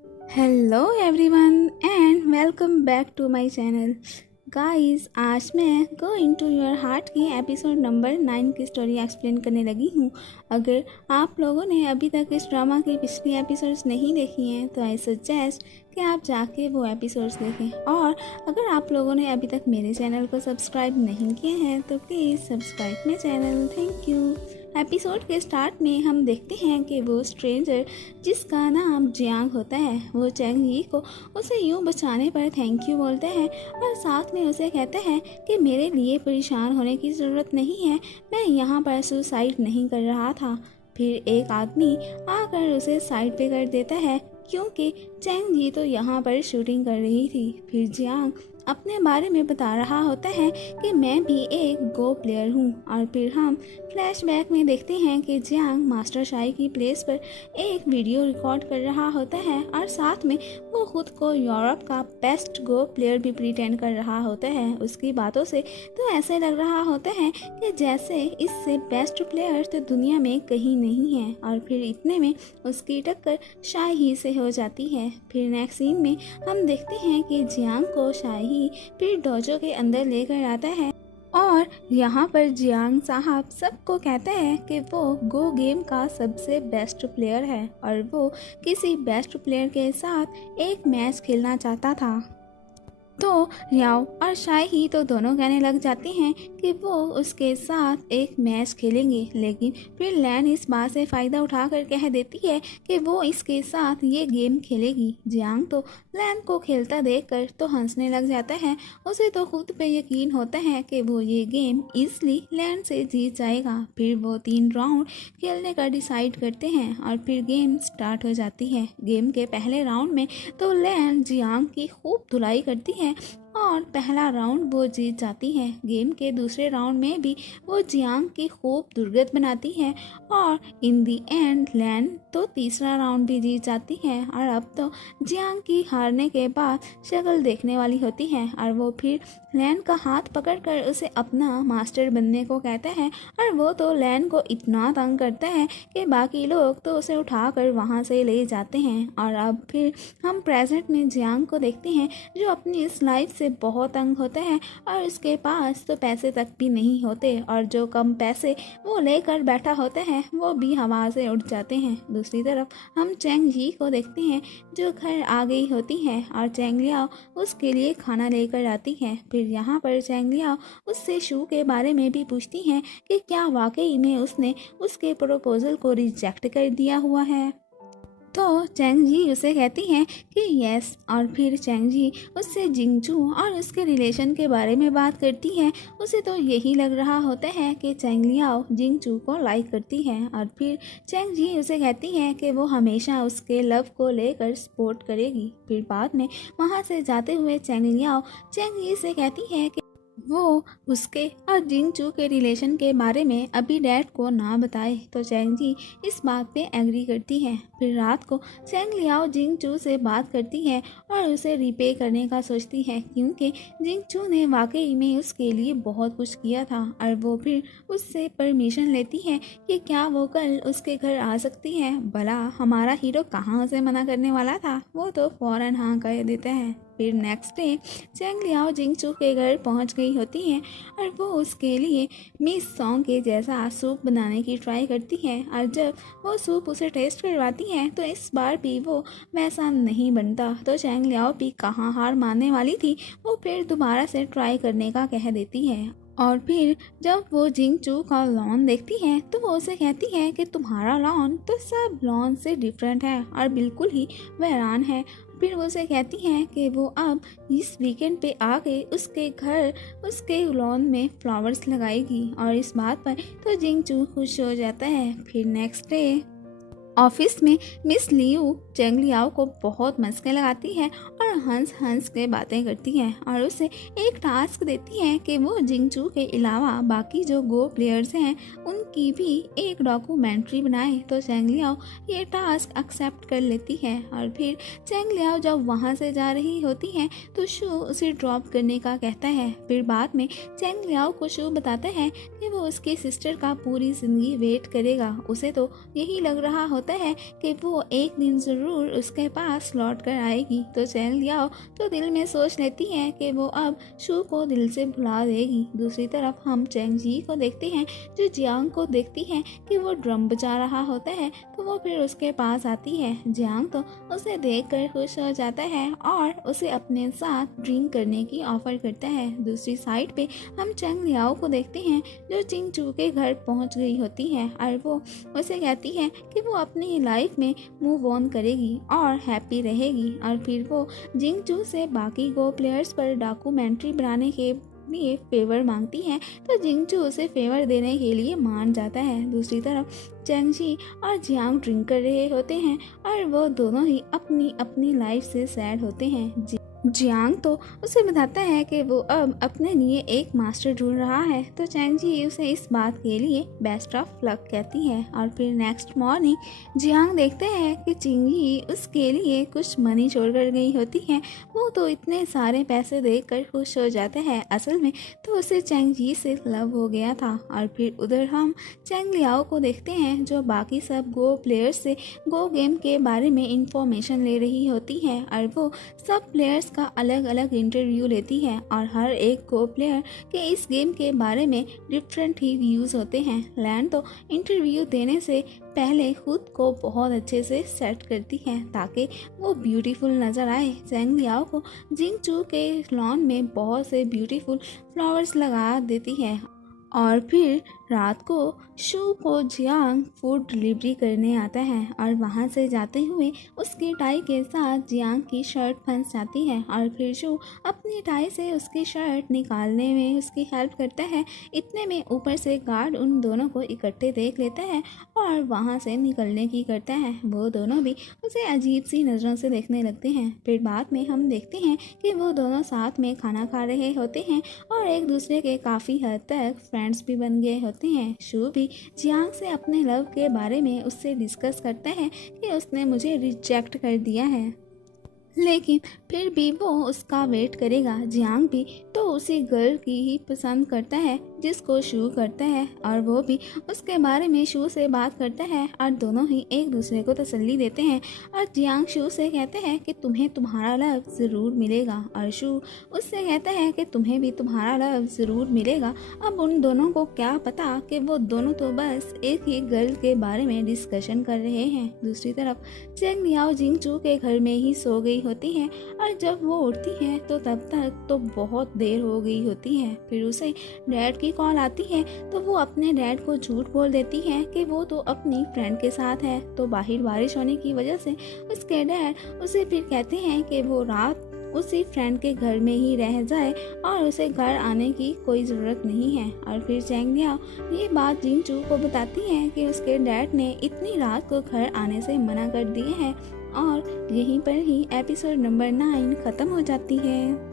Hello everyone and welcome back to my channel. Guys, आज मैं go into your heart की episode number 9 की story explain करने लगी हूँ। अगर आप लोगों ने अभी तक इस ड्रामा की पिछली एपिसोड्स नहीं देखी हैं तो आई सजेस्ट कि आप जाके वो एपिसोड्स देखें। और अगर आप लोगों ने अभी तक मेरे चैनल को सब्सक्राइब नहीं किया है तो please subscribe my channel. Thank you. Episode के स्टार्ट में हम देखते हैं कि वो स्ट्रेंजर जिसका नाम जियांग होता है वो चैंग यी को उसे यूं बचाने पर थैंक यू बोलता है और साथ में उसे कहता है कि मेरे लिए परेशान होने की ज़रूरत नहीं है, मैं यहाँ पर सुसाइड नहीं कर रहा था। फिर एक आदमी आकर उसे साइड पे कर देता है क्योंकि चैंग यी तो यहाँ पर शूटिंग कर रही थी। फिर जियांग अपने बारे में बता रहा होता है कि मैं भी एक गो प्लेयर हूँ और फिर हम फ्लैशबैक में देखते हैं कि जियांग मास्टर शाई की प्लेस पर एक वीडियो रिकॉर्ड कर रहा होता है और साथ में वो खुद को यूरोप का बेस्ट गो प्लेयर भी प्रिटेंड कर रहा होता है। उसकी बातों से तो ऐसे लग रहा होता है कि जैसे इससे बेस्ट प्लेयर तो दुनिया में कहीं नहीं है। और फिर इतने में उसकी टक्कर शाई ही से हो जाती है। फिर नेक्स्ट सीन में हम देखते हैं कि जियांग को शाई फिर डोजो के अंदर लेकर आता है और यहाँ पर जियांग साहब सबको कहता है कि वो गो गेम का सबसे बेस्ट प्लेयर है और वो किसी बेस्ट प्लेयर के साथ एक मैच खेलना चाहता था। तो याओ और शाई ही तो दोनों कहने लग जाते हैं कि वो उसके साथ एक मैच खेलेंगे, लेकिन फिर लैन इस बात से फ़ायदा उठाकर कह देती है कि वो इसके साथ ये गेम खेलेगी। जियांग तो लैन को खेलता देखकर तो हंसने लग जाता है। उसे तो खुद पे यकीन होता है कि वो ये गेम ईज़िली लैन से जीत जाएगा। फिर वो 3 राउंड खेलने का डिसाइड करते हैं और फिर गेम स्टार्ट हो जाती है। गेम के पहले राउंड में तो लैन जियांग की खूब धुलाई करती है और पहला राउंड वो जीत जाती है। गेम के दूसरे राउंड में भी वो जियांग की खूब दुर्गत बनाती है और इन दी एंड लैन तो तीसरा राउंड भी जीत जाती है। और अब तो जियांग की हारने के बाद शक्ल देखने वाली होती है और वो फिर लैन का हाथ पकड़कर उसे अपना मास्टर बनने को कहता है और वो तो लैन को इतना तंग करता है कि बाकी लोग तो उसे उठाकर वहाँ से ले जाते हैं। और अब फिर हम प्रेजेंट में जियांग को देखते हैं जो अपनी इस लाइफ से बहुत तंग होता है और उसके पास तो पैसे तक भी नहीं होते और जो कम पैसे वो लेकर बैठा होता है वो भी हवा से उड़ जाते हैं। दूसरी तरफ हम चैंग यी को देखते हैं जो घर आ गई होती है और चैंग लियाओ उसके लिए खाना लेकर आती है। फिर यहाँ पर चैंग लियाओ उससे शू के बारे में भी पूछती हैं कि क्या वाकई में उसने उसके प्रपोजल को रिजेक्ट कर दिया हुआ है। तो चैंग जी उसे कहती हैं कि यस और फिर चैंग जी उससे जिंगचू और उसके रिलेशन के बारे में बात करती है। उसे तो यही लग रहा होता है कि चैंग लियाओ जिंगचू को लाइक करती है और फिर चैंग जी उसे कहती हैं कि वो हमेशा उसके लव को लेकर सपोर्ट करेगी। फिर बाद में वहाँ से जाते हुए चैंग लियाओ चैंग जी से कहती है कि वो उसके और जिंगचू के रिलेशन के बारे में अभी डैड को ना बताए। तो चैंग जी इस बात पे एग्री करती है। फिर रात को चैंग लियाओ जिंगचू से बात करती है और उसे रिपे करने का सोचती है क्योंकि जिंगचू ने वाकई में उसके लिए बहुत कुछ किया था। और वो फिर उससे परमिशन लेती है कि क्या वो कल उसके घर आ सकती है। भला हमारा हीरो कहाँ उसे मना करने वाला था, वो तो फौरन हाँ कह देता है। फिर नेक्स्ट डे चैंग लियाओ जिंगचू के घर पहुंच गई होती है और वो उसके लिए मिस सॉन्ग के जैसा सूप बनाने की ट्राई करती है और जब वो सूप उसे टेस्ट करवाती है तो इस बार भी वो वैसा नहीं बनता। तो चैंग लियाओ भी कहाँ हार मानने वाली थी, वो फिर दोबारा से ट्राई करने का कह देती है। और फिर जब वो जिंगचू का लॉन देखती है तो वो उसे कहती है कि तुम्हारा लॉन तो सब लॉन से डिफरेंट है और बिल्कुल ही वीरान है। फिर वो उसे कहती हैं कि वो अब इस वीकेंड पे आके उसके घर उसके लॉन में फ्लावर्स लगाएगी और इस बात पर तो जिंगचू खुश हो जाता है। फिर नेक्स्ट डे ऑफिस में मिस लियू चैंग लियाओ को बहुत मस्के लगाती है और हंस हंस के बातें करती है और उसे एक टास्क देती है कि वो जिंगचू के अलावा बाकी जो गो प्लेयर्स हैं उनकी भी एक डॉक्यूमेंट्री बनाए। तो चैंग लियाओ ये टास्क एक्सेप्ट कर लेती है और फिर चैंग लियाओ जब वहाँ से जा रही होती है तो शू उसे ड्रॉप करने का कहता है। फिर बाद में चैंग लियाओ को शू बताता है कि वो उसकी सिस्टर का पूरी जिंदगी वेट करेगा। उसे तो यही लग रहा होता होता है कि वो एक दिन ज़रूर उसके पास लौट कर आएगी। तो चैंग लियाओ तो दिल में सोच लेती है कि वो अब शू को दिल से भुला देगी। दूसरी तरफ हम चैंग जी को देखते हैं जो जियांग को देखती है कि वो ड्रम बजा रहा होता है तो वो फिर उसके पास आती है। जियांग तो उसे देखकर खुश हो जाता है और उसे अपने साथ ड्रिंक करने की ऑफर करता है। दूसरी साइड पे हम चैंग लियाओ को देखते हैं जो जिंग चू के घर पहुंच गई होती है और वो उसे कहती है कि वो अपनी लाइफ में मूव ऑन करेगी और हैप्पी रहेगी। और फिर वो जिंग चू से बाकी गो प्लेयर्स पर डॉक्यूमेंट्री बनाने के लिए फेवर मांगती है तो जिंग चू उसे फेवर देने के लिए मान जाता है। दूसरी तरफ चैंग जी और जियांग ड्रिंक कर रहे होते हैं और वो दोनों ही अपनी अपनी लाइफ से सैड होते हैं। जियांग तो उसे बताता है कि वो अब अपने लिए एक मास्टर ढूंढ रहा है तो चैंग जी उसे इस बात के लिए बेस्ट ऑफ लक कहती है। और फिर नेक्स्ट मॉर्निंग जियांग देखते हैं कि चिंगी उसके लिए कुछ मनी छोड़ कर गई होती है। वो तो इतने सारे पैसे देखकर खुश हो जाते हैं। असल में तो उसे चैंग जी से लव हो गया था। और फिर उधर हम चैंग लियाओ को देखते हैं जो बाकी सब गो प्लेयर्स से गो गेम के बारे में इंफॉर्मेशन ले रही होती है और वो सब प्लेयर्स का अलग अलग इंटरव्यू लेती है और हर एक को प्लेयर के इस गेम के बारे में डिफरेंट ही व्यूज़ होते हैं। लैंड तो इंटरव्यू देने से पहले खुद को बहुत अच्छे से सेट करती है ताकि वो ब्यूटीफुल नज़र आए। चैंग लियाओ को जिंग चू के लॉन में बहुत से ब्यूटीफुल फ्लावर्स लगा देती है। और फिर रात को शू को जियांग फूड डिलीवरी करने आता है और वहाँ से जाते हुए उसकी टाई के साथ जियांग की शर्ट फंस जाती है और फिर शू अपनी टाई से उसकी शर्ट निकालने में उसकी हेल्प करता है। इतने में ऊपर से गार्ड उन दोनों को इकट्ठे देख लेता है और वहाँ से निकलने की करता है। वो दोनों भी उसे अजीब सी नज़रों से देखने लगते हैं। फिर बाद में हम देखते हैं कि वो दोनों साथ में खाना खा रहे होते हैं और एक दूसरे के काफ़ी हद तक फ्रेंड्स भी बन गए होते हैं। शू भी जियांग से अपने लव के बारे में उससे डिस्कस करता है कि उसने मुझे रिजेक्ट कर दिया है लेकिन फिर भी वो उसका वेट करेगा। जियांग भी तो उसी गर्ल की ही पसंद करता है जिसको शू करता है और वो भी उसके बारे में शू से बात करता है और दोनों ही एक दूसरे को तसल्ली देते हैं। और जियांग शू से कहते हैं कि तुम्हें तुम्हारा लव ज़रूर मिलेगा और शू उससे कहता है कि तुम्हें भी तुम्हारा लव ज़रूर मिलेगा। अब उन दोनों को क्या पता कि वो दोनों तो बस एक ही गर्ल के बारे में डिस्कशन कर रहे हैं। दूसरी तरफ चैंग लियाओ जिंग चू के घर में ही सो गई होती है और जब वो उठती है तो तब तक तो बहुत देर हो गई होती है। फिर उसे डैड की कॉल आती है तो वो अपने डैड को झूठ बोल देती है कि वो तो अपनी फ्रेंड के साथ है। तो बाहर बारिश होने की वजह से उसके डैड उसे फिर कहते हैं कि वो रात उसी फ्रेंड के घर में ही रह जाए और उसे घर आने की कोई ज़रूरत नहीं है। और फिर चैंग लियाओ ये बात जिंग चू को बताती है कि उसके डैड ने इतनी रात को घर आने से मना कर दिया है। और यहीं पर ही एपिसोड नंबर 9 ख़त्म हो जाती है।